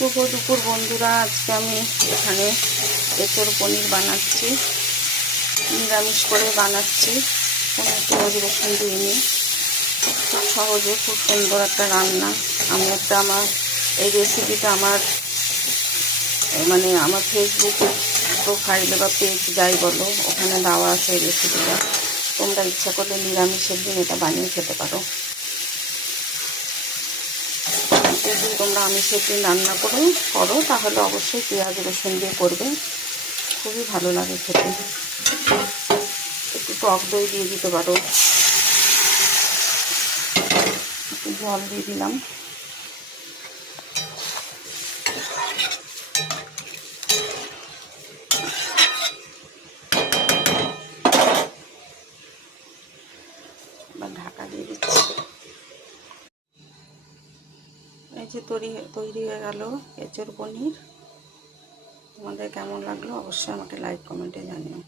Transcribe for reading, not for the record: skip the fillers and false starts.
শুভ দুপুর বন্ধুরা। আজকে আমি এখানে এঁচোড় পনির বানাচ্ছি, নিরামিষ করে বানাচ্ছি, কোনো পেঁয়াজ রসুন দিইনি। খুব সহজে খুব সুন্দর একটা রান্না। আমার এই রেসিপিটা আমার আমার ফেসবুকে প্রোফাইলে বা পেজ যাই বলো ওখানে দেওয়া আছে এই রেসিপিটা। তোমরা ইচ্ছা করলে নিরামিষের দিন এটা বানিয়ে খেতে পারো। যদি তোমরা আমিষের দিন রান্না করো তাহলে অবশ্যই পেঁয়াজ রসুন দিয়ে করবে, খুবই ভালো লাগে খেতে। একটু টক দই দিয়ে দিতে পারো, একটু জল দিয়ে দিলাম। ঢাকা দিয়ে দিচ্ছি। এই যে তৈরি হয়ে গেল এঁচোড় পনির। তোমাদের কেমন লাগলো অবশ্যই আমাকে লাইক কমেন্টে জানিও।